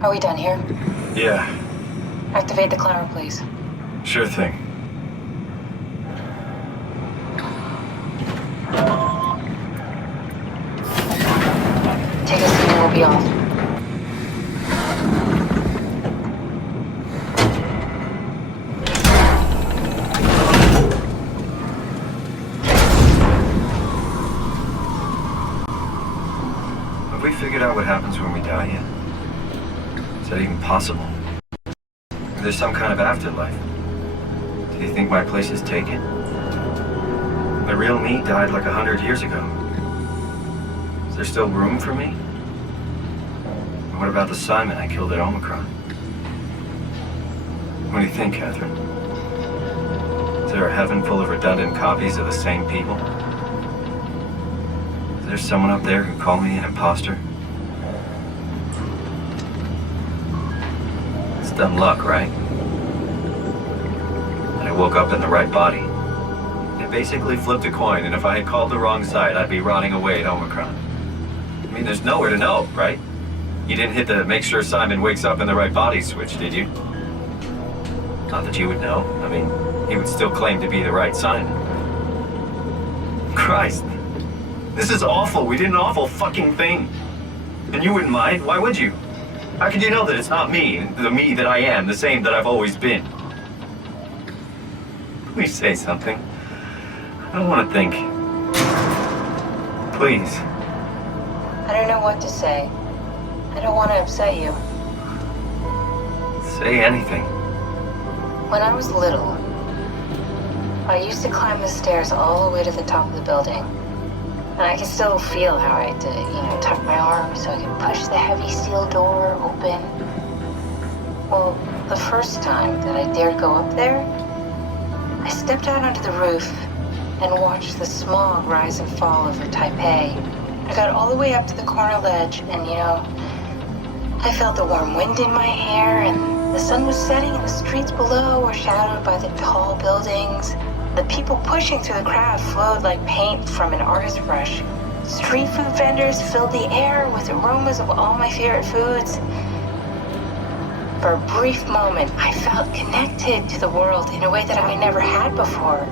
Are we done here? Yeah, Activate the climber, please. sure thing. Take a seat and we'll be off. Have we figured out what happens when we die yet? Is that even possible? Is there some kind of afterlife? Do you think my place is taken? The real me died like 100 years ago. Is there still room for me? And what about the Simon I killed at Omicron? What do you think, Catherine? Is there a heaven full of redundant copies of the same people? Is there someone up there who called me an imposter? It's dumb luck, right? And I woke up in the right body. I basically flipped a coin, and if I had called the wrong side, I'd be rotting away at Omicron. I mean, there's nowhere to know, right? You didn't hit the make sure Simon wakes up in the right body switch, did you? Not that you would know. I mean, he would still claim to be the right Simon. Christ. This is awful. We did an awful fucking thing. And you wouldn't mind? Why would you? How could you know that it's not me, the me that I am, the same that I've always been? Please say something. I don't want to think. Please. I don't know what to say. I don't want to upset you. Say anything. When I was little, I used to climb the stairs all the way to the top of the building. And I can still feel how I had to, tuck my arm so I could push the heavy steel door open. Well, the first time that I dared go up there, I stepped out onto the roof and watched the smog rise and fall over Taipei. I got all the way up to the corner ledge and, I felt the warm wind in my hair and the sun was setting and the streets below were shadowed by the tall buildings. The people pushing through the crowd flowed like paint from an artist's brush. Street food vendors filled the air with aromas of all my favorite foods. For a brief moment, I felt connected to the world in a way that I never had before.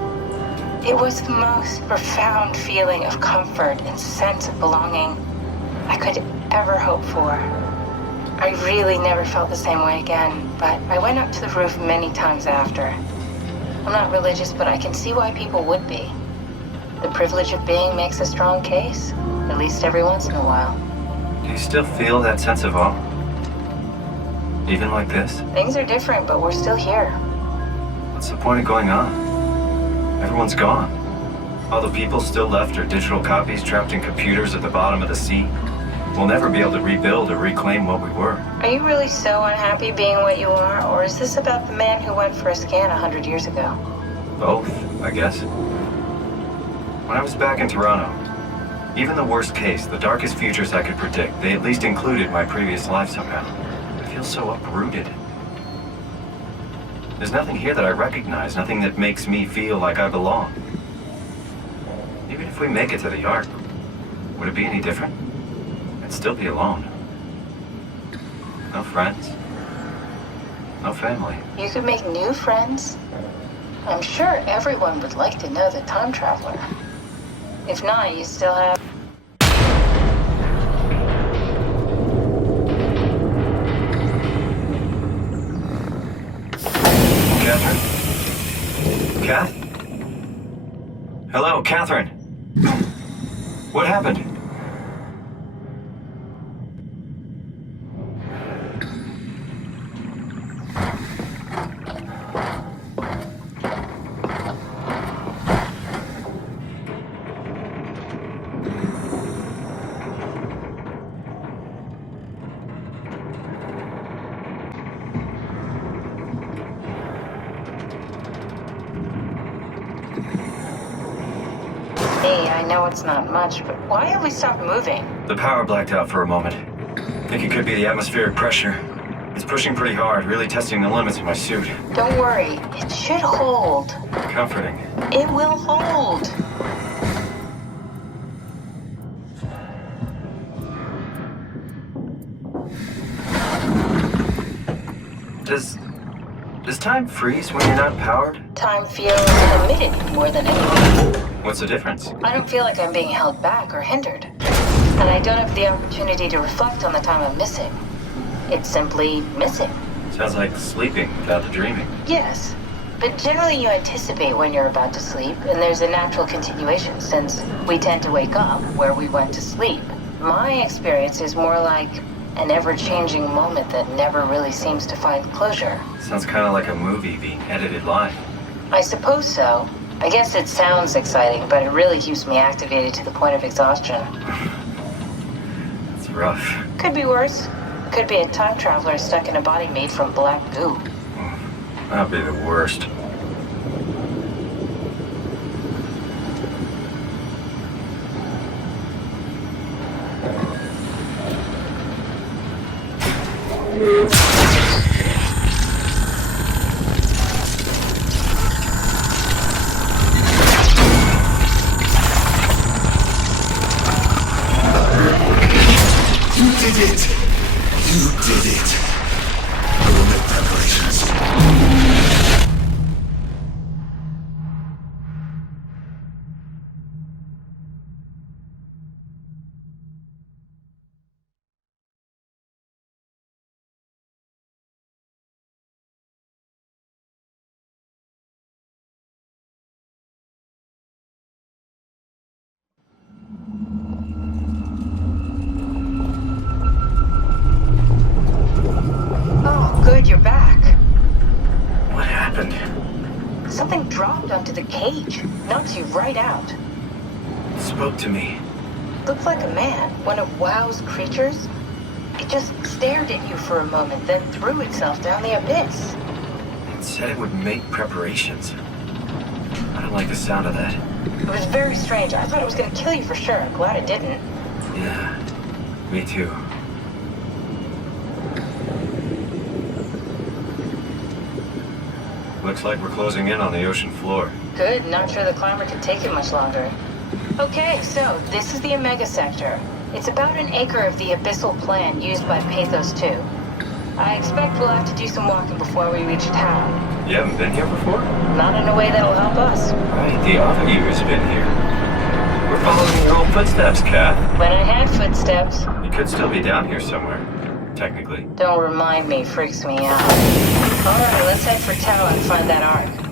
It was the most profound feeling of comfort and sense of belonging I could ever hope for. I really never felt the same way again, but I went up to the roof many times after. I'm not religious, but I can see why people would be. The privilege of being makes a strong case, at least every once in a while. Do you still feel that sense of awe? Even like this? Things are different, but we're still here. What's the point of going on? Everyone's gone. All the people still left are digital copies trapped in computers at the bottom of the sea. We'll never be able to rebuild or reclaim what we were. Are you really so unhappy being what you are, or is this about the man who went for a scan 100 years ago? Both, I guess. When I was back in Toronto, even the worst case, the darkest futures I could predict, they at least included my previous life somehow. I feel so uprooted. There's nothing here that I recognize, nothing that makes me feel like I belong. Even if we make it to the Ark, would it be any different? I'd still be alone. No friends. No family. You could make new friends. I'm sure everyone would like to know the time traveler. If not, you still have... Catherine? Kath? Hello, Catherine. What happened? I know it's not much, but why have we stopped moving? The power blacked out for a moment. I think it could be the atmospheric pressure. It's pushing pretty hard, really testing the limits of my suit. Don't worry, it should hold. Comforting. It will hold. Does time freeze when you're not powered? Time feels committed more than anything. What's the difference? I don't feel like I'm being held back or hindered. And I don't have the opportunity to reflect on the time I'm missing. It's simply missing. Sounds like sleeping without the dreaming. Yes. But generally you anticipate when you're about to sleep, and there's a natural continuation since we tend to wake up where we went to sleep. My experience is more like an ever-changing moment that never really seems to find closure. Sounds kind of like a movie being edited live. I suppose so. I guess it sounds exciting, but it really keeps me activated to the point of exhaustion. It's rough. Could be worse. Could be a time traveler stuck in a body made from black goo. That'd be the worst. You did it! You did it! I will make preparations. Oh, good, you're back. What happened? Something dropped onto the cage. Knocks you right out. It spoke to me. Looked like a man, one of WoW's creatures. It just stared at you for a moment, then threw itself down the abyss. It said it would make preparations. I don't like the sound of that. It was very strange. I thought it was going to kill you for sure. I'm glad it didn't. Yeah, me too. Looks like we're closing in on the ocean floor. Good, not sure the climber could take it much longer. Okay, so this is the Omega Sector. It's about an acre of the abyssal plan used by Pathos 2. I expect we'll have to do some walking before we reach town. You haven't been here before? Not in a way that'll help us. Right, the other year's been here. We're following your old footsteps, Kath. When I had footsteps. You could still be down here somewhere, technically. Don't remind me, freaks me out. Alright, let's head for Tau and find that ark.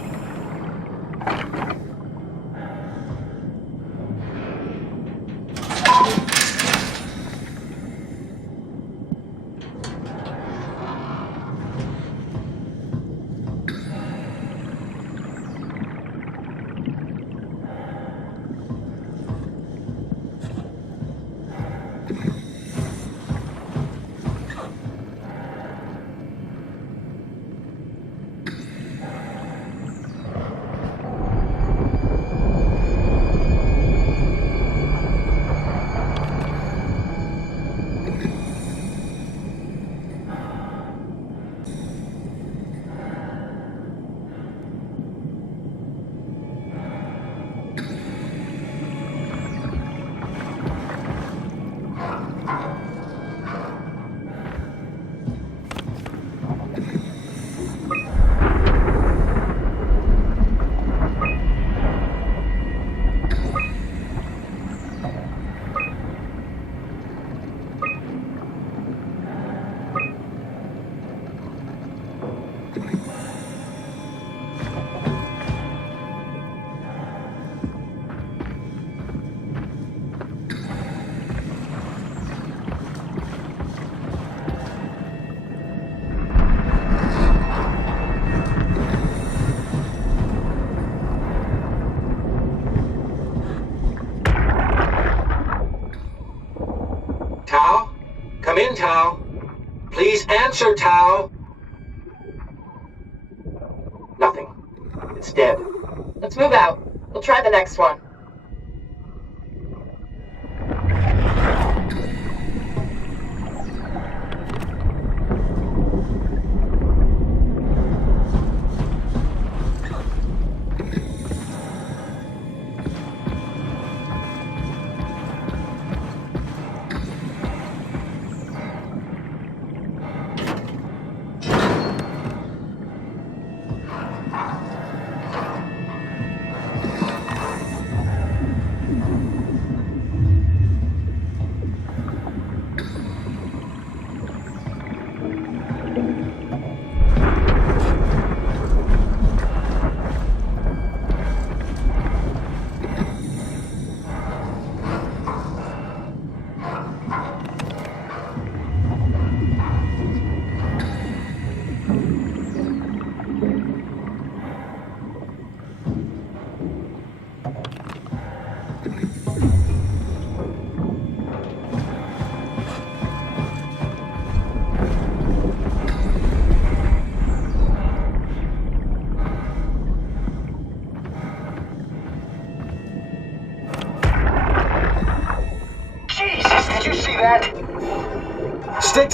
Tau? Come in, Tau. Please answer, Tau. Nothing. It's dead. Let's move out. We'll try the next one.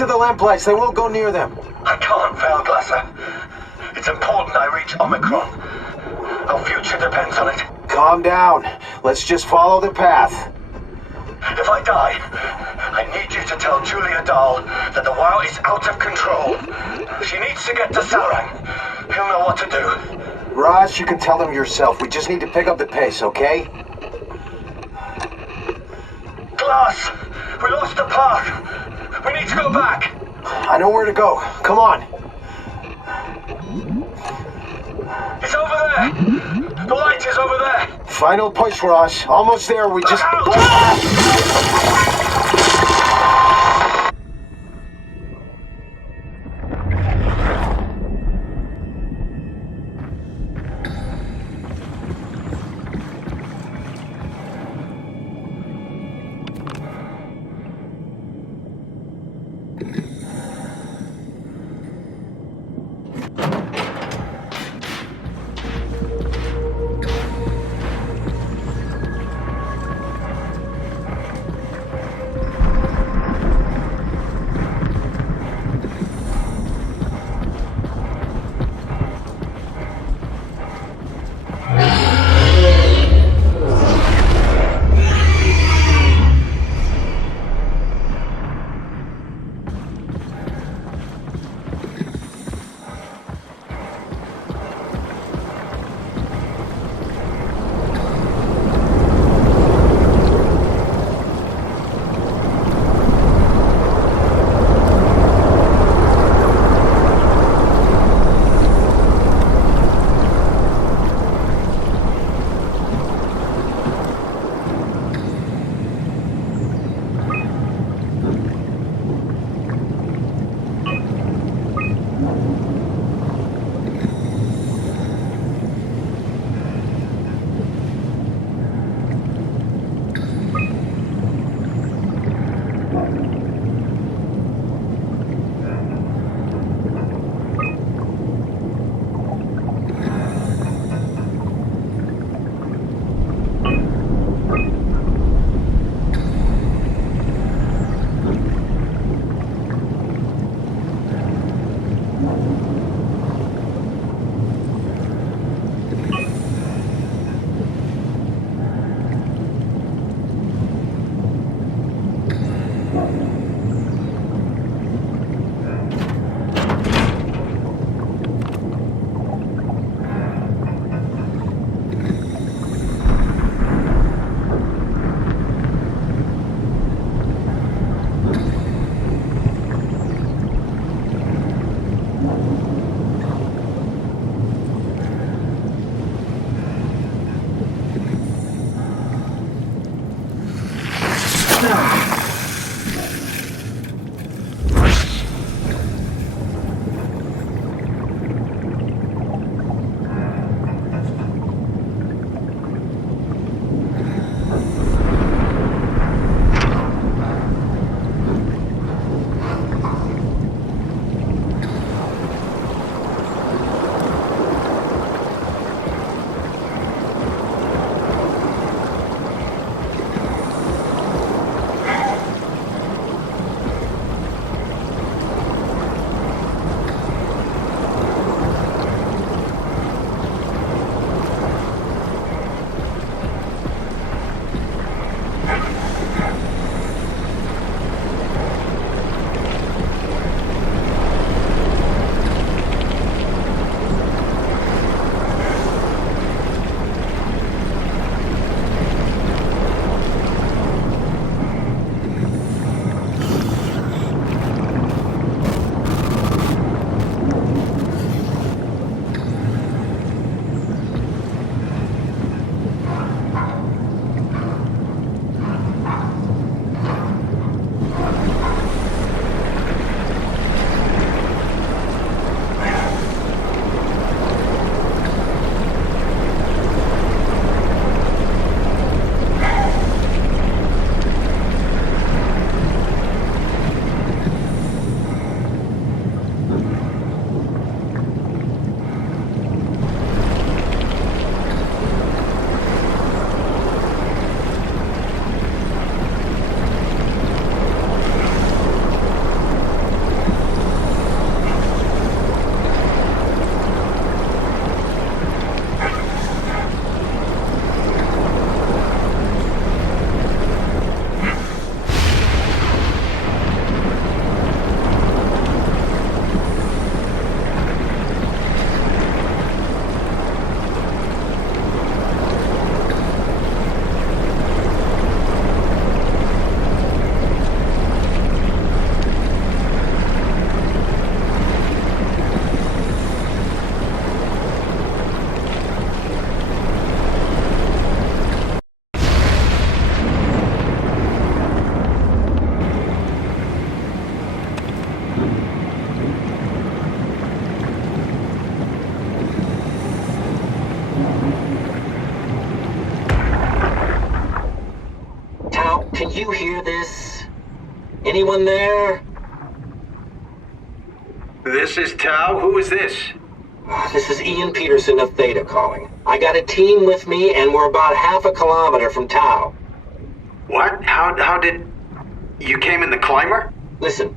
to the lamp lights. They won't go near them. I can't, Veilglasser. It's important I reach Omicron. Our future depends on it. Calm down. Let's just follow the path. If I die, I need you to tell Julia Dahl that the WoW is out of control. She needs to get to Sarang. He'll know what to do. Raj, you can tell them yourself. We just need to pick up the pace, okay? Glass! We lost the path! We need to go back! I know where to go. Come on. It's over there! The light is over there! Final push, Raj. Almost there. We just... Look out! Tao, can you hear this? Anyone there? This is Tao. Who is this? This is Ian Peterson of Theta calling. I got a team with me, and we're about half a kilometer from Tao. What? How did... You came in the climber? Listen,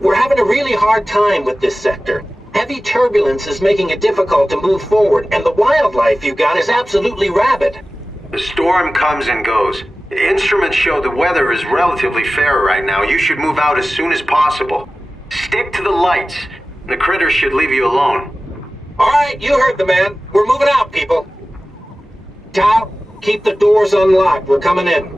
we're having a really hard time with this sector. Heavy turbulence is making it difficult to move forward, and the wildlife you got is absolutely rabid. The storm comes and goes. Instruments show the weather is relatively fair right now. You should move out as soon as possible. Stick to the lights. The critters should leave you alone. All right, you heard the man. We're moving out, people. Tao, keep the doors unlocked. We're coming in.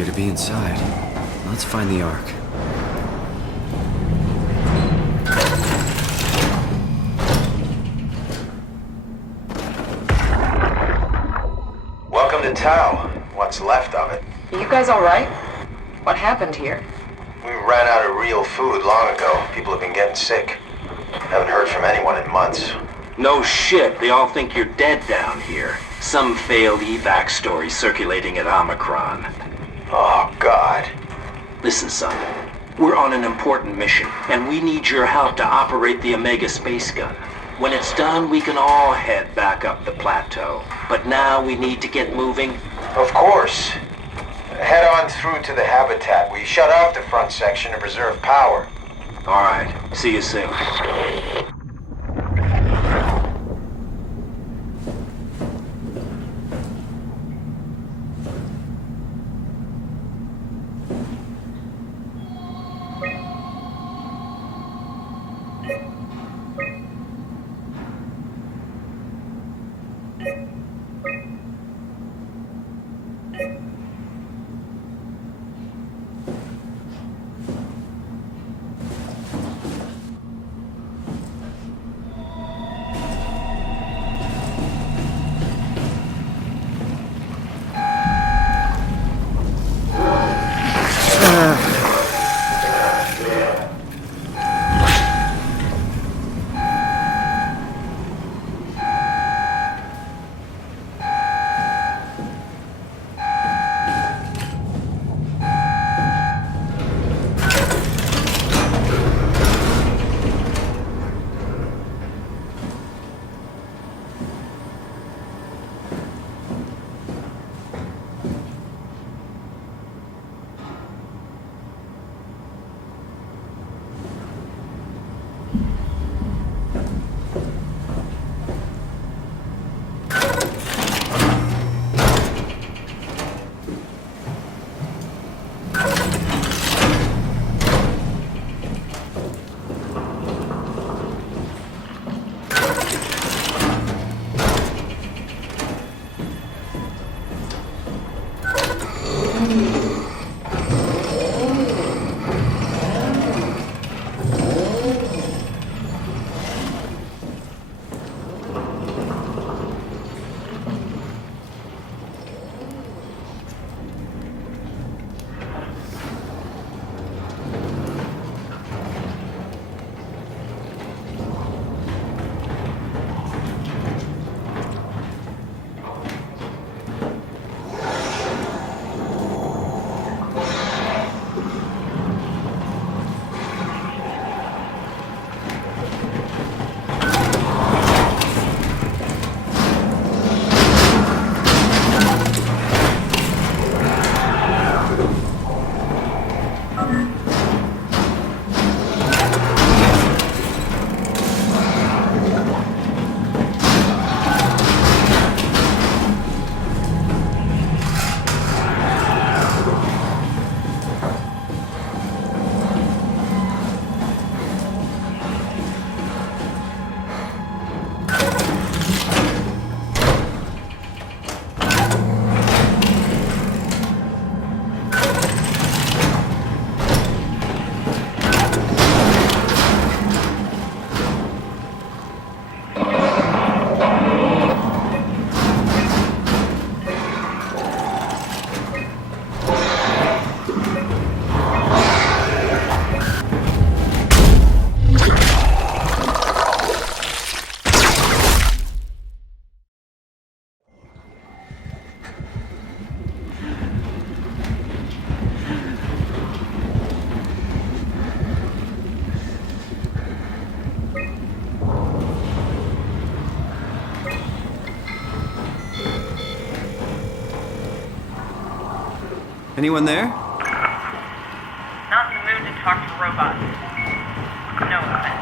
appear to be inside. Let's find the Ark. Welcome to Tau. What's left of it. You guys alright? What happened here? We ran out of real food long ago. People have been getting sick. Haven't heard from anyone in months. No shit, they all think you're dead down here. Some failed evac story circulating at Omicron. Oh, God. Listen, son. We're on an important mission, and we need your help to operate the Omega space gun. When it's done, we can all head back up the plateau. But now we need to get moving. Of course. Head on through to the habitat. We shut off the front section to preserve power. All right, see you soon. Anyone there? Not in the mood to talk to robots. No offense.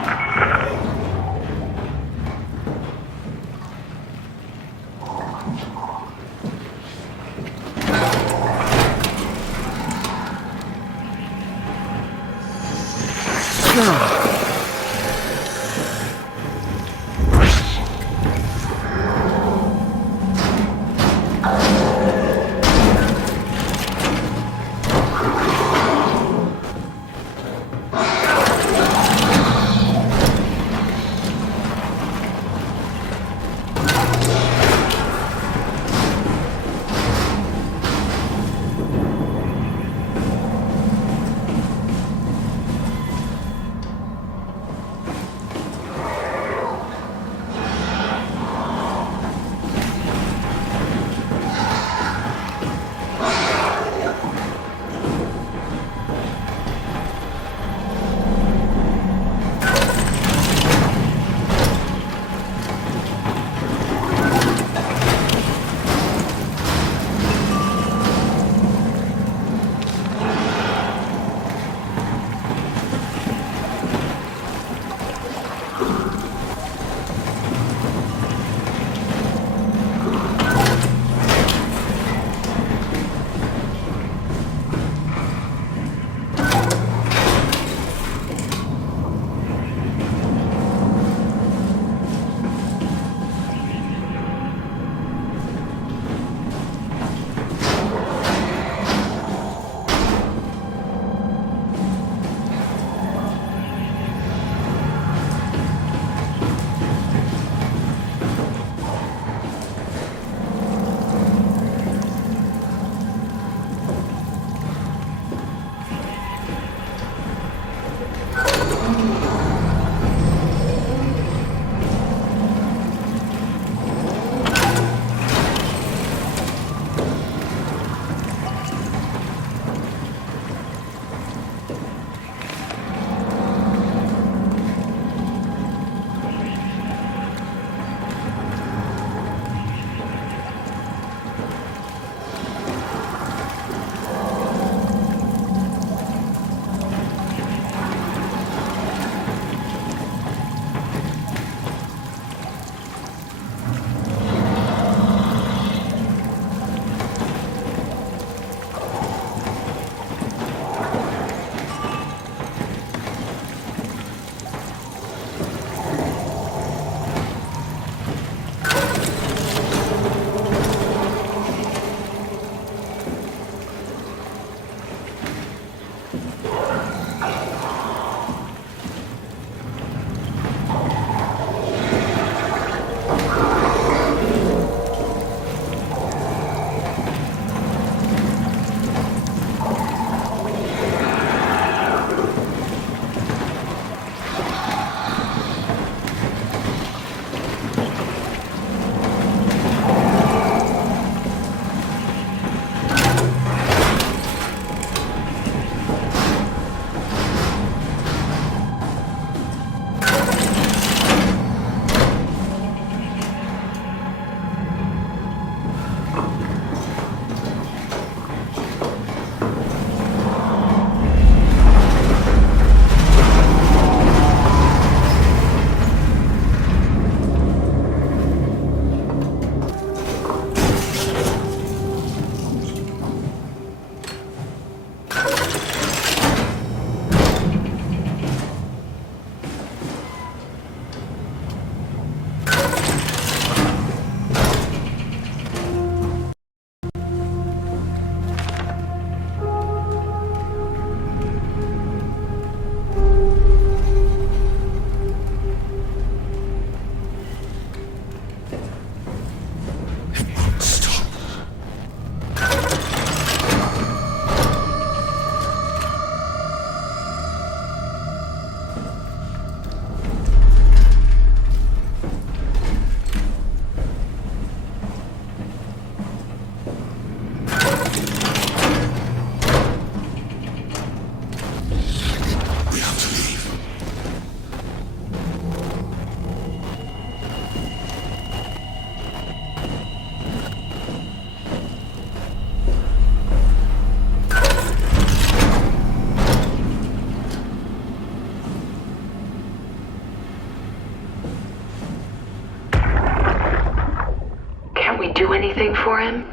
do anything for him?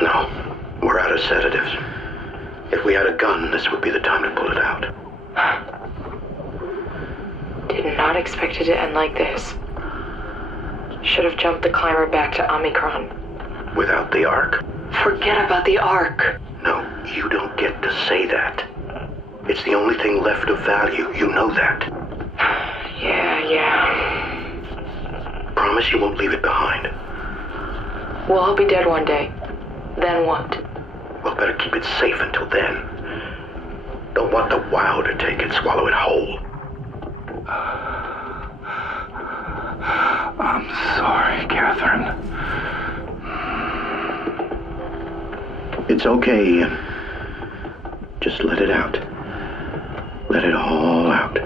No. We're out of sedatives. If we had a gun, this would be the time to pull it out. Did not expect it to end like this. Should have jumped the climber back to Omicron. Without the Ark? Forget about the Ark. No, you don't get to say that. It's the only thing left of value. You know that. Yeah. Promise you won't leave it behind. Well, I'll be dead one day. Then what? Well, better keep it safe until then. Don't want the WoW to take it, swallow it whole. I'm sorry, Catherine. It's okay, Ian. Just let it out. Let it all out.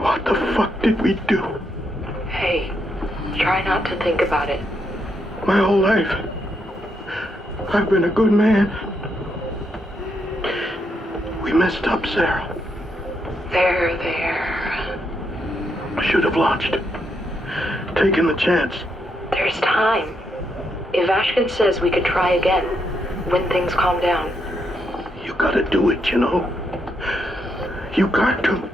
What the fuck did we do? Hey, try not to think about it. My whole life, I've been a good man. We messed up, Sarah. There. I should have launched. Taken the chance. There's time. If Ashkin says we could try again, when things calm down. You gotta do it, you know? You got to.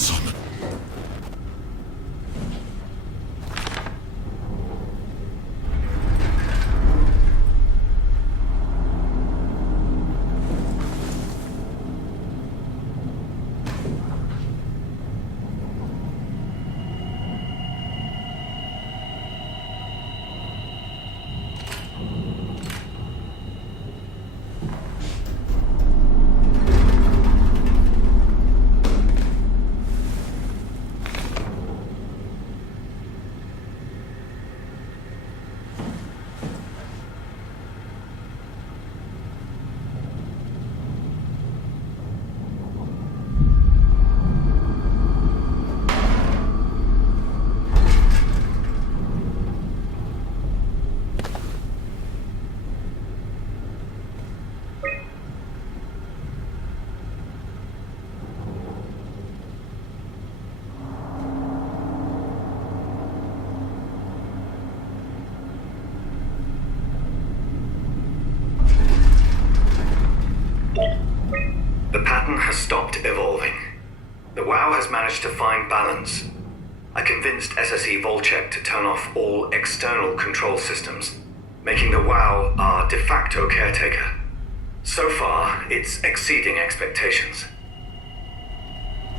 Simon. The pattern has stopped evolving. The WoW has managed to find balance. I convinced SSE Volcheck to turn off all external control systems, making the WoW our de facto caretaker. So far, it's exceeding expectations.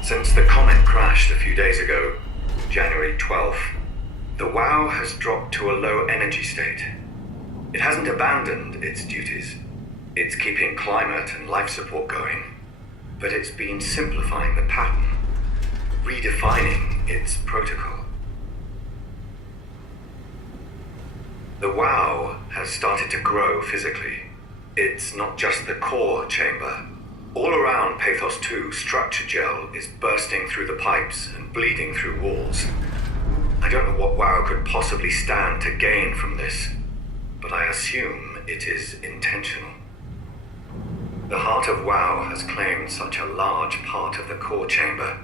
Since the comet crashed a few days ago, January 12th, the WoW has dropped to a low energy state. It hasn't abandoned its duties. It's keeping climate and life support going, but it's been simplifying the pattern, redefining its protocol. The WoW has started to grow physically. It's not just the core chamber. All around Pathos 2, structure gel is bursting through the pipes and bleeding through walls. I don't know what WoW could possibly stand to gain from this, but I assume it is intentional. The heart of WoW has claimed such a large part of the core chamber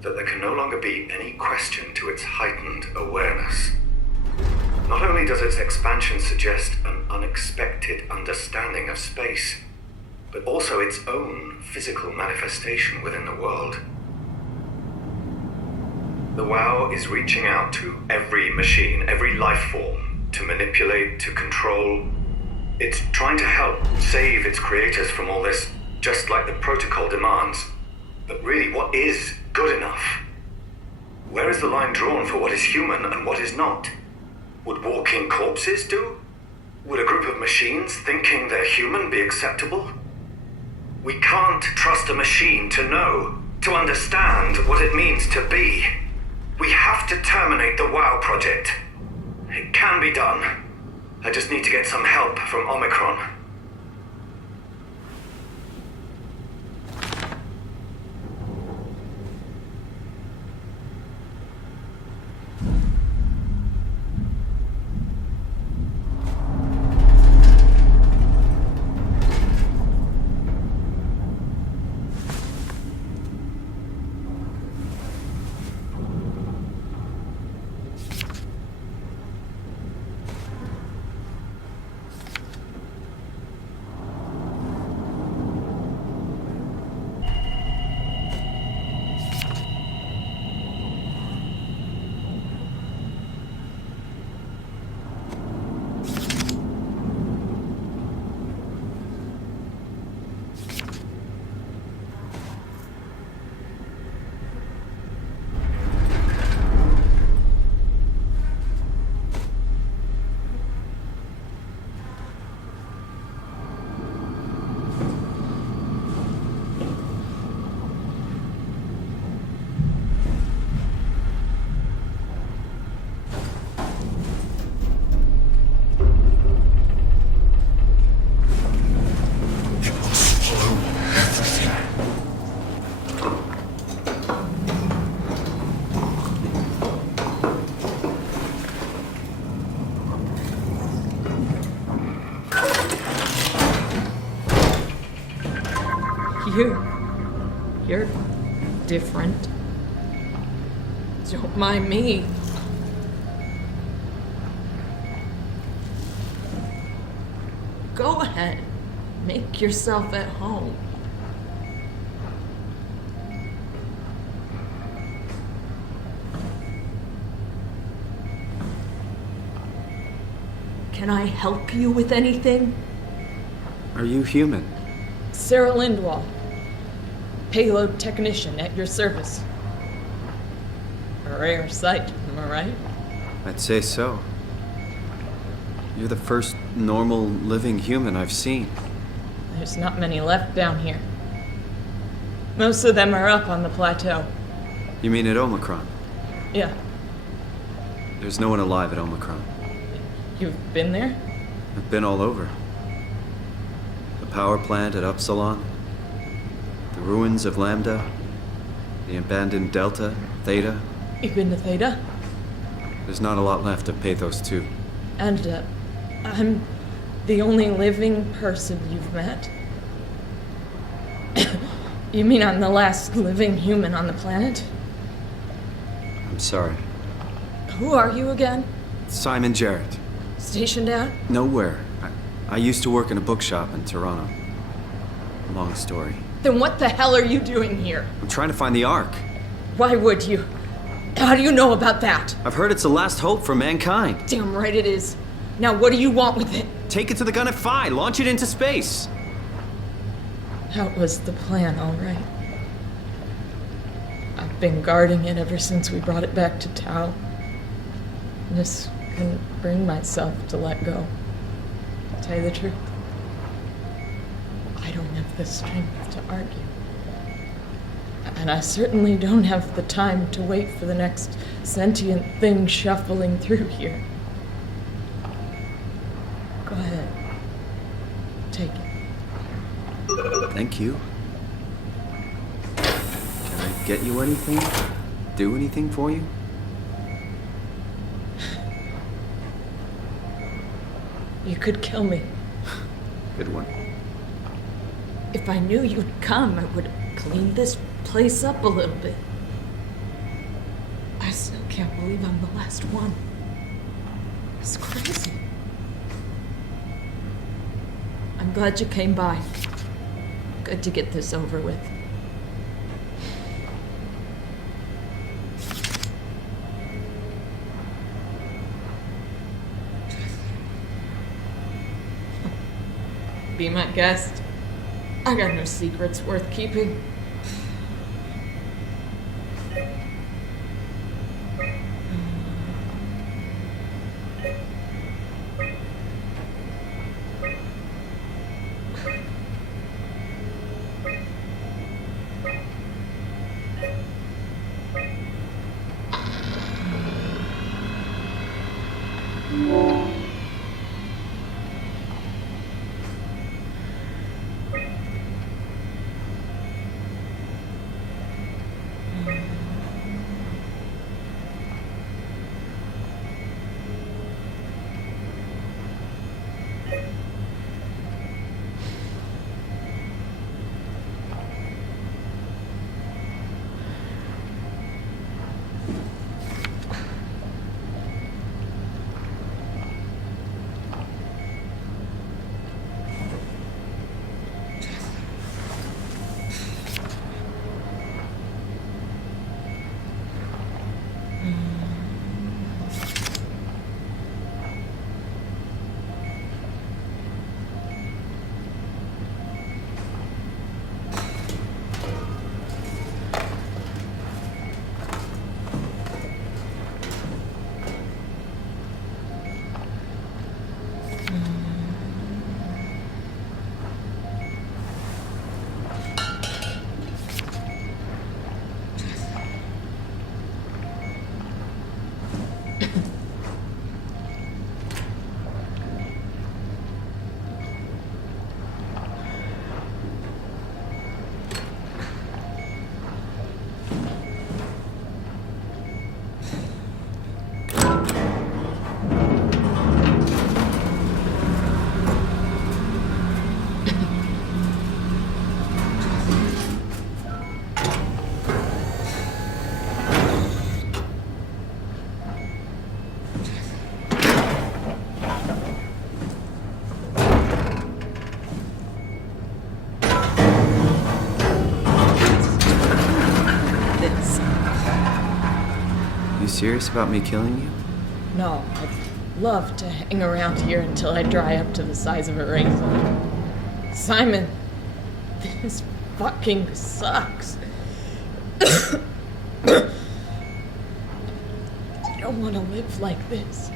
that there can no longer be any question to its heightened awareness. Not only does its expansion suggest an unexpected understanding of space, but also its own physical manifestation within the world. The WoW is reaching out to every machine, every life form, to manipulate, to control. It's trying to help save its creators from all this, just like the protocol demands. But really, what is good enough? Where is the line drawn for what is human and what is not? Would walking corpses do? Would a group of machines thinking they're human be acceptable? We can't trust a machine to know, to understand what it means to be. We have to terminate the WoW project. It can be done. I just need to get some help from Omicron. You're different. Don't mind me. Go ahead. Make yourself at home. Can I help you with anything? Are you human? Sarah Lindwall, payload technician at your service. A rare sight, am I right? I'd say so. You're the first normal living human I've seen. There's not many left down here. Most of them are up on the plateau. You mean at Omicron? Yeah. There's no one alive at Omicron. You've been there? I've been all over. The power plant at Upsilon, the ruins of Lambda, the abandoned Delta, Theta. You've been to Theta? There's not a lot left of Pathos 2. And, I'm the only living person you've met? You mean I'm the last living human on the planet? I'm sorry. Who are you again? Simon Jarrett. Stationed out? Nowhere. I used to work in a bookshop in Toronto. Long story. Then what the hell are you doing here? I'm trying to find the Ark. Why would you? How do you know about that? I've heard it's the last hope for mankind. Damn right it is. Now what do you want with it? Take it to the Gun at Phi. Launch it into space. That was the plan, all right. I've been guarding it ever since we brought it back to Tau. Just couldn't bring myself to let go. To tell you the truth, I don't have the strength to argue. And I certainly don't have the time to wait for the next sentient thing shuffling through here. Go ahead. Take it. Thank you. Can I get you anything? Do anything for you? You could kill me. Good one. If I knew you'd come, I would clean this place up a little bit. I still can't believe I'm the last one. It's crazy. I'm glad you came by. Good to get this over with. Be my guest. I got no secrets worth keeping. You serious about me killing you? No, I've love to hang around here until I dry up to the size of a raisin. Simon, this fucking sucks. I don't want to live like this.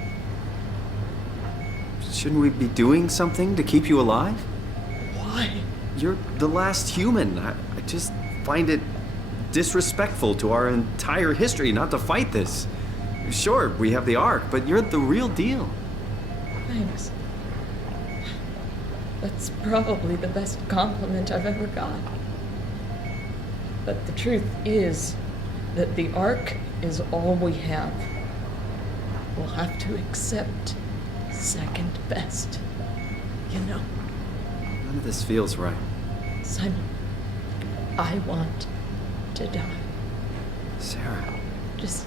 Shouldn't we be doing something to keep you alive? Why? You're the last human. I just find it disrespectful to our entire history not to fight this. Sure, we have the Ark, but you're the real deal. Thanks. That's probably the best compliment I've ever got. But the truth is that the Ark is all we have. We'll have to accept second best, you know? None of this feels right. Simon, I want to die. Sarah. Just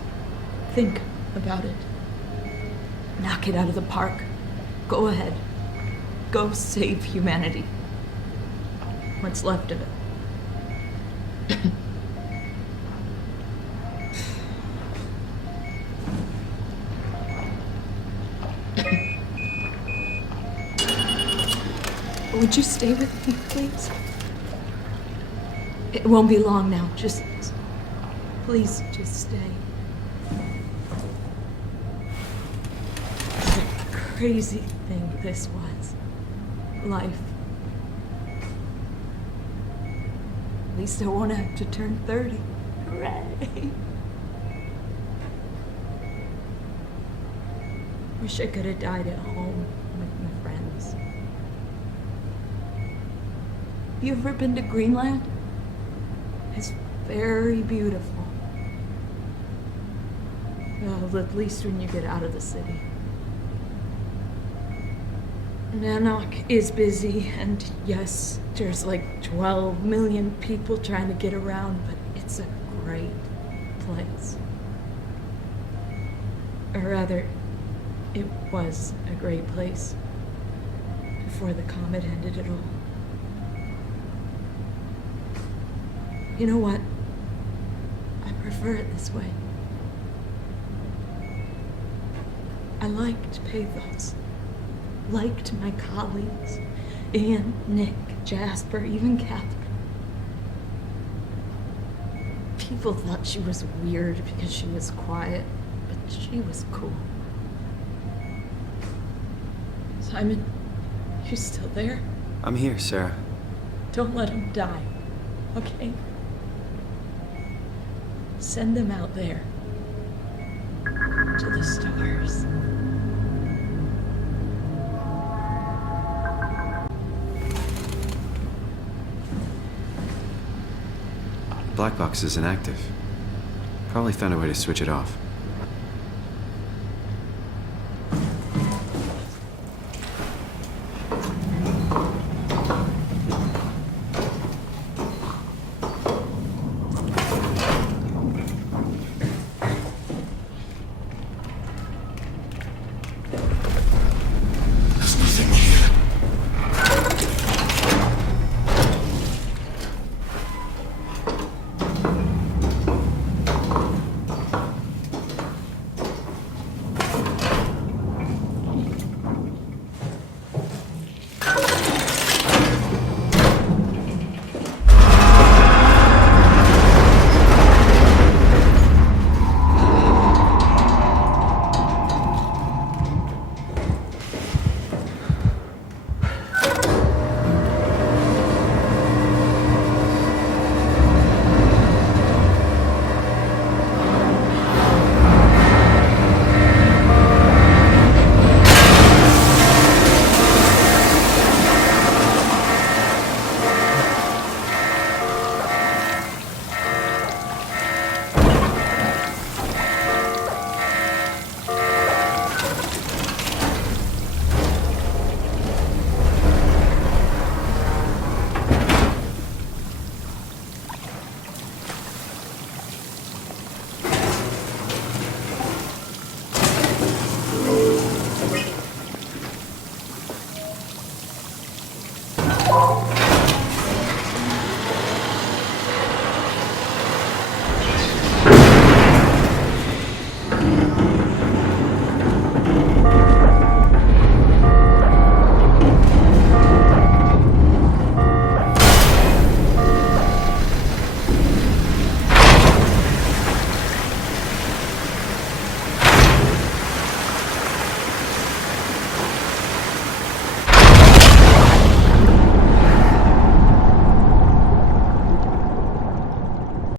think about it. Knock it out of the park. Go ahead. Go save humanity. What's left of it. Would you stay with me, please? It won't be long now. Please, just stay. What a crazy thing this was. Life. At least I won't have to turn 30. Hooray! Wish I could have died at home with my friends. Have you ever been to Greenland? It's very beautiful. Well, at least when you get out of the city. Nanook is busy, and yes, there's like 12 million people trying to get around, but it's a great place. Or rather, it was a great place before the comet ended it all. You know what? I prefer it this way. I liked Pathos. Liked my colleagues. Ian, Nick, Jasper, even Catherine. People thought she was weird because she was quiet, but she was cool. Simon, you still there? I'm here, Sarah. Don't let him die, okay? Send them out there. To the stars. The black box is inactive. Probably found a way to switch it off.